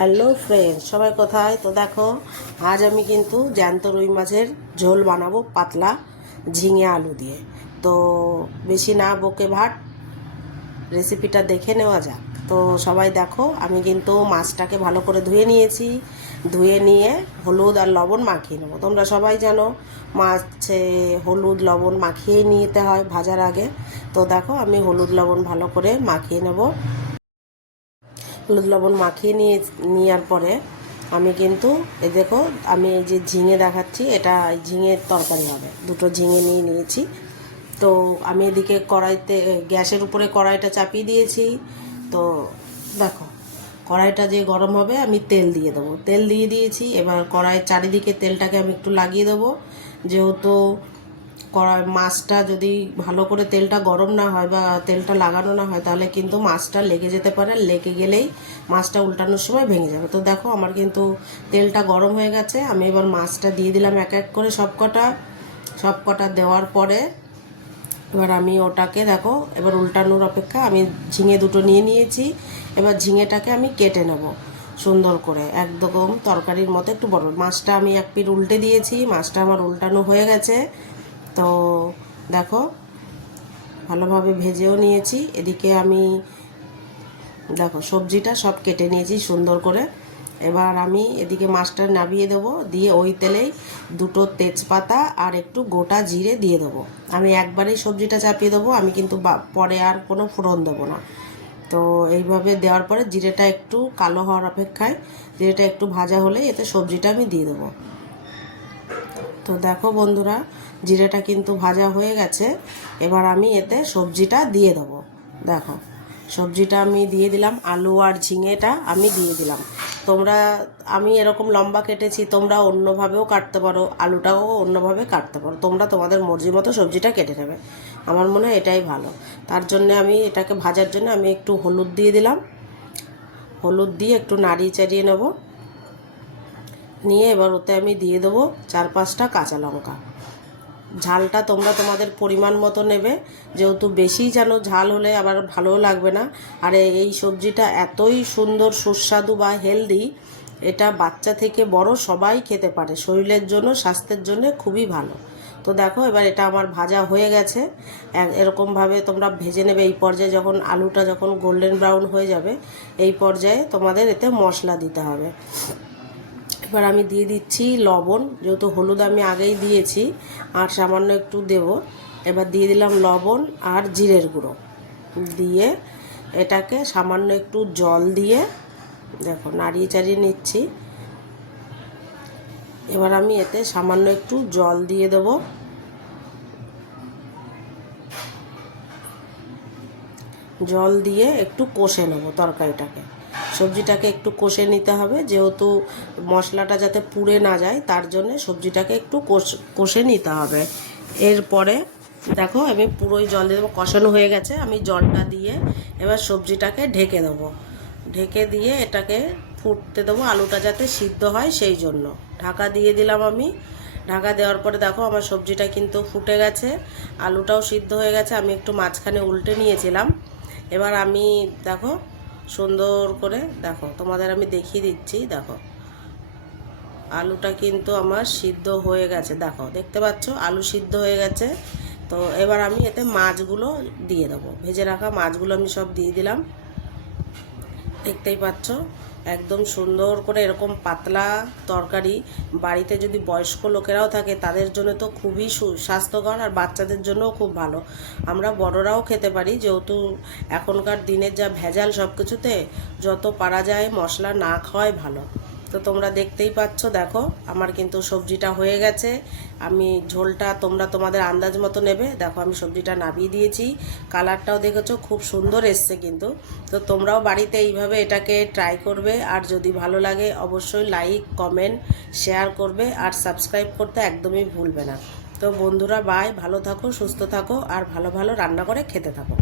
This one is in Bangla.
হ্যালো ফ্রেন্ডস, সবাই কোথায়? তো দেখো, আজ আমি কিন্তু জ্যান্ত রুই মাছের ঝোল বানাবো পাতলা ঝিঙে আলু দিয়ে। তো বেশি না বকে ভাট, রেসিপিটা দেখে নেওয়া যাক। তো সবাই দেখো, আমি কিন্তু মাছটাকে ভালো করে ধুয়ে নিয়েছি। ধুয়ে নিয়ে হলুদ আর লবণ মাখিয়ে নেবো। তোমরা সবাই জানো মাছে হলুদ লবণ মাখিয়েই নিতে হয় ভাজার আগে। তো দেখো, আমি হলুদ লবণ ভালো করে মাখিয়ে নেব। হলুদ লবণ মাখিয়ে নেওয়ার পরে আমি কিন্তু দেখো, আমি এই যে ঝিঙে দেখাচ্ছি, এটা ঝিঙের তরকারি হবে। দুটো ঝিঙে নিয়ে নিয়েছি। তো আমি এদিকে কড়াইতে, গ্যাসের উপরে কড়াইটা চাপিয়ে দিয়েছি। তো দেখো, কড়াইটা যে গরম হবে আমি তেল দিয়ে দেবো। তেল দিয়ে দিয়েছি। এবার কড়াইয়ের চারিদিকে তেলটাকে আমি একটু লাগিয়ে দেবো, যেহেতু কড়াই মাছটা যদি ভালো করে তেলটা গরম না হয় বা তেলটা লাগানো না হয়, তাহলে কিন্তু মাছটা লেগে যেতে পারে। লেগে গেলেই মাছটা উল্টানোর সময় ভেঙে যাবে। তো দেখো, আমার কিন্তু তেলটা গরম হয়ে গেছে। আমি এবার মাছটা দিয়ে দিলাম এক এক করে সবকটা দেওয়ার পরে এবার আমি ওটাকে দেখো, এবার উল্টানোর অপেক্ষা। আমি ঝিঙে দুটো নিয়ে নিয়েছি। এবার ঝিঙেটাকে আমি কেটে নেব সুন্দর করে, একদম তরকারির মতো একটু বড়। মাছটা আমি এক পিঠ উল্টে দিয়েছি, মাছটা আমার উল্টানো হয়ে গেছে। তো দেখো, ভালোভাবে ভেজেও নিয়েছি। এদিকে আমি দেখো সবজিটা সব কেটে নিয়েছি সুন্দর করে। এবার আমি এদিকে মাছটা নামিয়ে দেবো, দিয়ে ওই তেলেই দুটো তেজপাতা আর একটু গোটা জিরে দিয়ে দেবো। আমি একবারেই সবজিটা চাপিয়ে দেবো, আমি কিন্তু পরে আর কোনো ফোড়ন দেবো না। তো এইভাবে দেওয়ার পরে জিরেটা একটু কালো হওয়ার অপেক্ষায়, জিরেটা একটু ভাজা হলে এতে সবজিটা আমি দিয়ে দেবো। তো দেখো বন্ধুরা, জিরেটা কিন্তু ভাজা হয়ে গেছে। এবার আমি এতে সবজিটা দিয়ে দেবো। দেখো, সবজিটা আমি দিয়ে দিলাম, আলু আর ঝিঙেটা আমি দিয়ে দিলাম। আমি এরকম লম্বা কেটেছি, তোমরা অন্যভাবেও কাটতে পারো, আলুটাও অন্যভাবে কাটতে পারো। তোমরা তোমাদের মর্জি মতো সবজিটা কেটে নেবে। আমার মনে হয় এটাই ভালো। তার জন্য আমি এটাকে ভাজার জন্য আমি একটু হলুদ দিয়ে দিলাম। হলুদ দিয়ে একটু নাড়িয়ে চাড়িয়ে নেব। নিয়ে এবার ওতে আমি দিয়ে দেবো 4-5টা কাঁচা লঙ্কা। ঝালটা তোমরা তোমাদের পরিমাণ মতো নেবে, যেহেতু বেশি যেন ঝাল হলে আবার ভালোও লাগবে না। আর এই সবজিটা এতই সুন্দর, সুস্বাদু বা হেলদি, এটা বাচ্চা থেকে বড় সবাই খেতে পারে। শরীরের জন্য, স্বাস্থ্যের জন্য খুবই ভালো। তো দেখো, এবার এটা আমার ভাজা হয়ে গেছে। এরকমভাবে তোমরা ভেজে নেবে। এই পর্যায়ে যখন আলুটা যখন গোল্ডেন ব্রাউন হয়ে যাবে, এই পর্যায়ে তোমাদের এতে মশলা দিতে হবে। এবার আমি দিয়ে দিচ্ছি লবণ, যেহেতু হলুদ আমি আগেই দিয়েছি, আর সামান্য একটু দেব। এবার দিয়ে দিলাম লবণ আর জিরের গুঁড়ো দিয়ে এটাকে সামান্য একটু জল দিয়ে দেখো নাড়িয়ে চাড়িয়ে নিচ্ছি। এবার আমি এতে সামান্য একটু জল দিয়ে দেব। জল দিয়ে একটু কষে নেব তরকারিটাকে, সবজিটাকে একটু কষে নিতে হবে, যেহেতু মশলাটা যাতে পুড়ে না যায়, তার জন্য সবজিটাকে একটু কষে নিতে হবে। এরপরে দেখো, আমি পুরোই জল দিয়ে দেবো। কষানো হয়ে গেছে, আমি জলটা দিয়ে এবার সবজিটাকে ঢেকে দেবো। ঢেকে দিয়ে এটাকে ফুটতে দেবো, আলুটা যাতে সিদ্ধ হয় সেই জন্য ঢাকা দিয়ে দিলাম আমি। ঢাকা দেওয়ার পরে দেখো, আমার সবজিটা কিন্তু ফুটে গেছে, আলুটাও সিদ্ধ হয়ে গেছে। আমি একটু মাঝখানে উল্টে নিয়েছিলাম। এবার আমি দেখো সুন্দর করে, দেখো তোমাদের আমি দেখিয়ে দিচ্ছি। দেখো, আলুটা কিন্তু আমার সিদ্ধ হয়ে গেছে। দেখো, দেখতে পাচ্ছ আলু সিদ্ধ হয়ে গেছে। তো এবার আমি এতে মাছগুলো দিয়ে দেবো। ভেজে রাখা মাছগুলো আমি সব দিয়ে দিলাম। দেখতেই পাচ্ছ, একদম সুন্দর করে এরকম পাতলা তরকারি। বাড়িতে যদি বয়স্ক লোকেরাও থাকে, তাদের জন্য তো খুবই স্বাস্থ্যকর, আর বাচ্চাদের জন্যও খুব ভালো। আমরা বড়রাও খেতে পারি, যেহেতু এখনকার দিনের যা ভেজাল সব কিছুতে, যত পারা যায় মশলা না খাওয়াই ভালো। তো তোমরা দেখতেই পাচ্ছ, দেখো আমার কিন্তু সবজিটা হয়ে গেছে। আমি ঝোলটা তোমরা তোমাদের আন্দাজ মতো নেবে। দেখো, আমি সবজিটা নামিয়ে দিয়েছি। কালারটাও দেখেছো খুব সুন্দর এসছে কিন্তু। তো তোমরাও বাড়িতে এইভাবে এটাকে ট্রাই করবে, আর যদি ভালো লাগে অবশ্যই লাইক, কমেন্ট, শেয়ার করবে, আর সাবস্ক্রাইব করতে একদমই ভুলবে না। তো বন্ধুরা, বাই, ভালো থাকো, সুস্থ থাকো, আর ভালো ভালো রান্না করে খেতে থাকো।